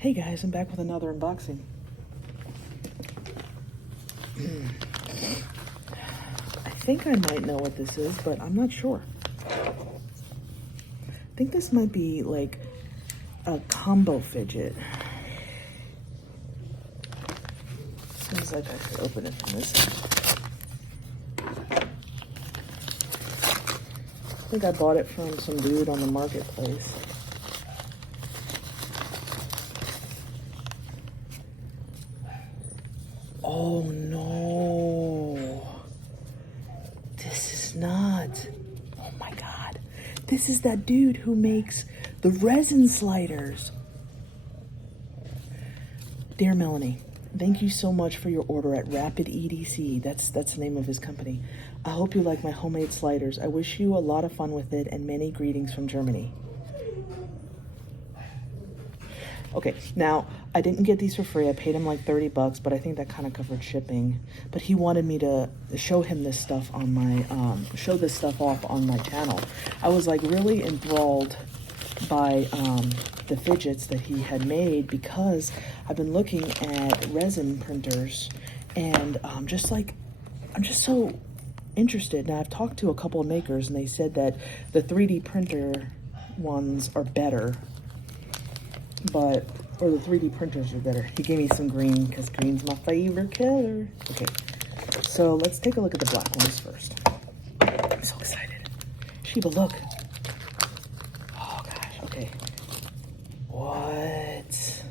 Hey guys, I'm back with another unboxing. I think I might know what this is, but I'm not sure. I think this might be like a combo fidget. Seems like I could open it from this side. I think I bought it from some dude on the marketplace. Oh no, this is not, oh my God. This is that dude who makes the resin sliders. Dear Melanie, thank you so much for your order at Rapid EDC. That's the name of his company. I hope you like my homemade sliders. I wish you a lot of fun with it and many greetings from Germany. Okay, now, I didn't get these for free. I paid him like 30 bucks, but I think that kind of covered shipping. But he wanted me to show him this stuff on my, show this stuff off on my channel. I was like really enthralled by the fidgets that he had made because I've been looking at resin printers and I'm just so interested. Now, I've talked to a couple of makers and they said that the 3D printer ones are better. Or the 3D printers are better. He gave me some green because green's my favorite color. Okay, so let's take a look at the black ones first. I'm so excited. Sheba, look. Oh gosh, okay. What?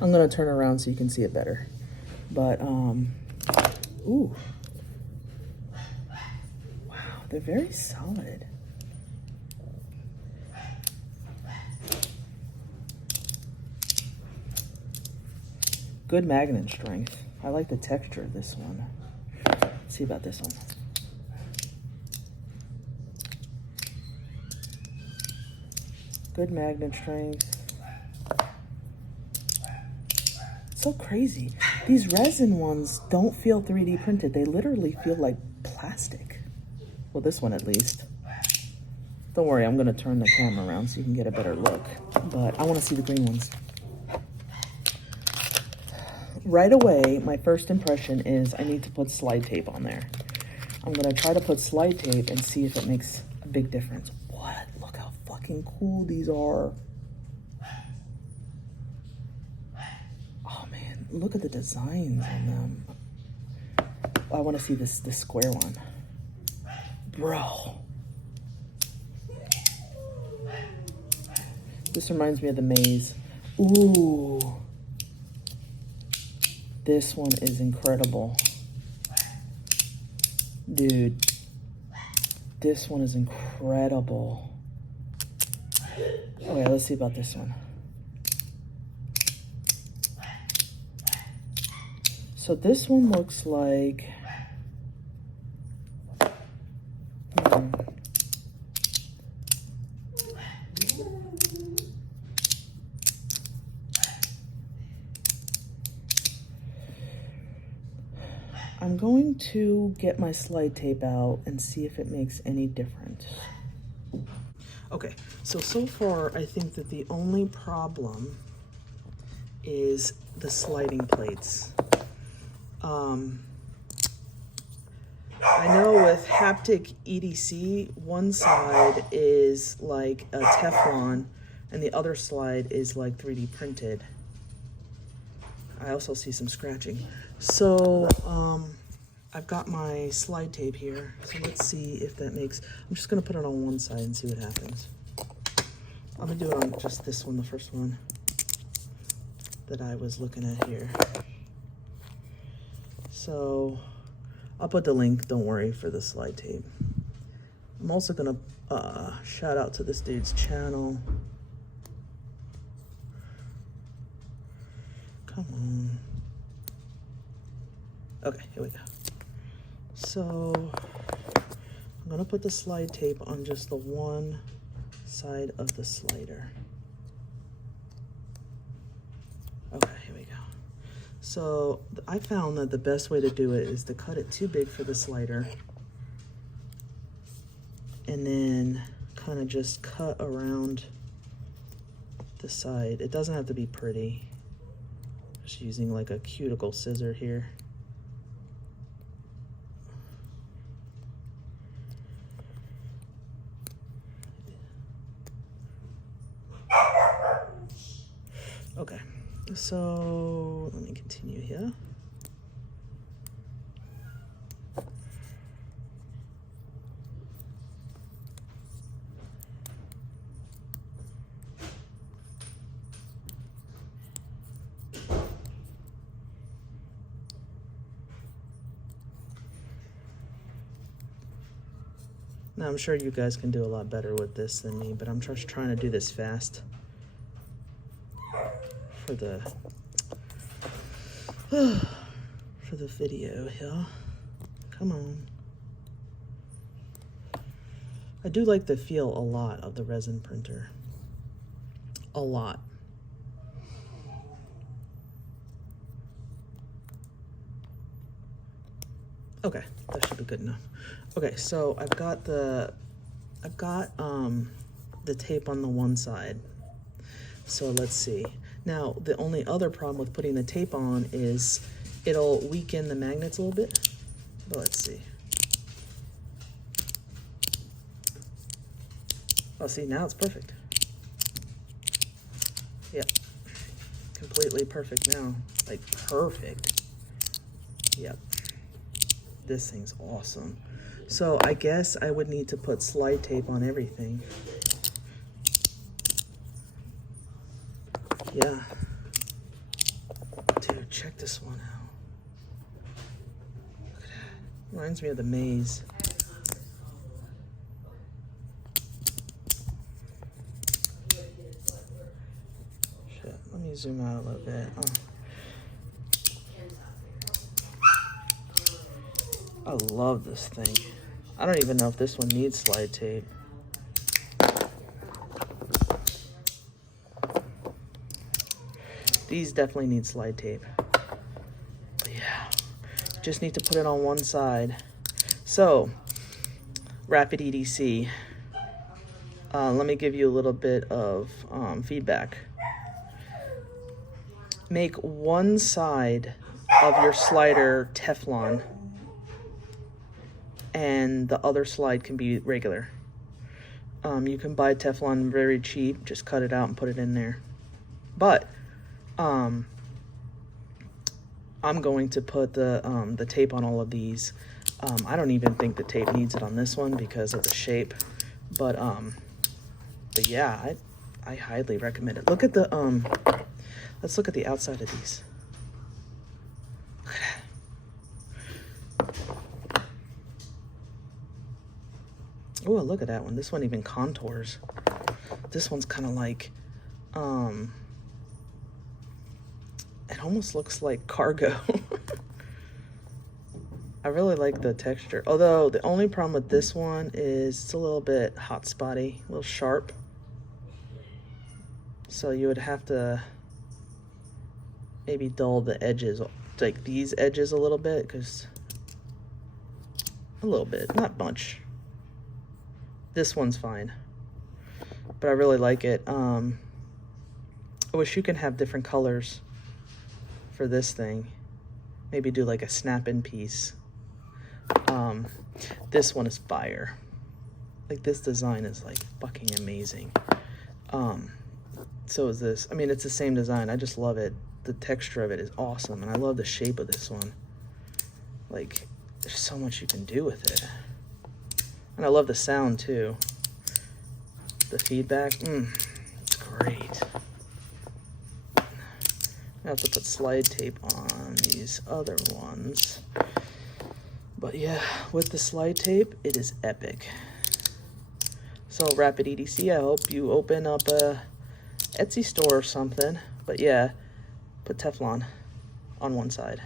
I'm gonna turn around so you can see it better. But, ooh. Wow, they're very solid. Good magnet strength. I like the texture of this one. Let's see about this one. Good magnet strength. So crazy. These resin ones don't feel 3D printed. They literally feel like plastic. Well, this one at least. Don't worry, I'm gonna turn the camera around so you can get a better look. But I wanna see the green ones. Right away, my first impression is I need to put slide tape on there. I'm gonna try to put slide tape and see if it makes a big difference. What? Look how fucking cool these are. Oh man, look at the designs on them. I wanna see this square one. Bro. This reminds me of the maze. Ooh. This one is incredible. Dude, this one is incredible. Okay, let's see about this one. So this one looks like, I'm going to get my slide tape out and see if it makes any difference. Okay, so far I think that the only problem is the sliding plates. I know with Haptic EDC, one side is like a Teflon and the other side is like 3D printed. I also see some scratching. So, I've got my slide tape here. So let's see if that makes, I'm just gonna put it on one side and see what happens. I'm gonna do it on just this one, the first one that I was looking at here. So, I'll put the link, don't worry, for the slide tape. I'm also gonna shout out to this dude's channel. Come on. Okay, here we go. So I'm gonna put the slide tape on just the one side of the slider. Okay, here we go. So I found that the best way to do it is to cut it too big for the slider and then kind of just cut around this side. It doesn't have to be pretty. Just using like a cuticle scissor here. Okay, so let me continue here. Now, I'm sure you guys can do a lot better with this than me, but I'm just trying to do this fast for the video here. Come on. I do like the feel a lot of the resin printer. A lot. Okay, that should be good enough. Okay, so I've got the tape on the one side. So let's see. Now, the only other problem with putting the tape on is it'll weaken the magnets a little bit. But let's see. Oh, see, now it's perfect. Yep. Completely perfect now. Like, perfect. Yep. This thing's awesome. So I guess I would need to put slide tape on everything. Yeah. Dude, check this one out. Look at that. Reminds me of the maze. Shit, let me zoom out a little bit. I love this thing. I don't even know if this one needs slide tape. These definitely need slide tape. But yeah, just need to put it on one side. So, Rapid EDC. Let me give you a little bit of feedback. Make one side of your slider Teflon, and the other slide can be regular. You can buy Teflon very cheap, just cut it out and put it in there. But I'm going to put the tape on all of these. I don't even think the tape needs it on this one because of the shape. But yeah, I highly recommend it. Look at the let's look at the outside of these. Look at that. Oh, look at that one. This one even contours. This one's kind of like, it almost looks like cargo. I really like the texture. Although, the only problem with this one is it's a little bit hot spotty, a little sharp. So you would have to maybe dull the edges, like these edges a little bit, because a little bit, not much. This one's fine, but I really like it. I wish you can have different colors for this thing. Maybe do like a snap-in piece. This one is fire. Like, this design is like fucking amazing. So is this. I mean, it's the same design. I just love it. The texture of it is awesome, and I love the shape of this one. Like, there's so much you can do with it. And I love the sound too. The feedback, it's great. I have to put slide tape on these other ones. But yeah, with the slide tape, it is epic. So Rapid EDC, I hope you open up a Etsy store or something. But yeah, put Teflon on one side.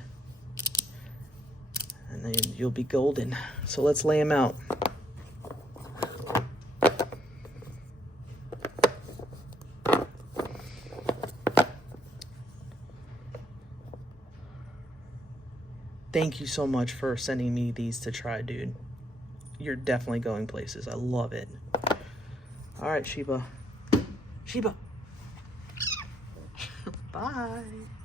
And then you'll be golden. So let's lay them out. Thank you so much for sending me these to try, dude. You're definitely going places. I love it. All right, Sheba. Sheba. Bye.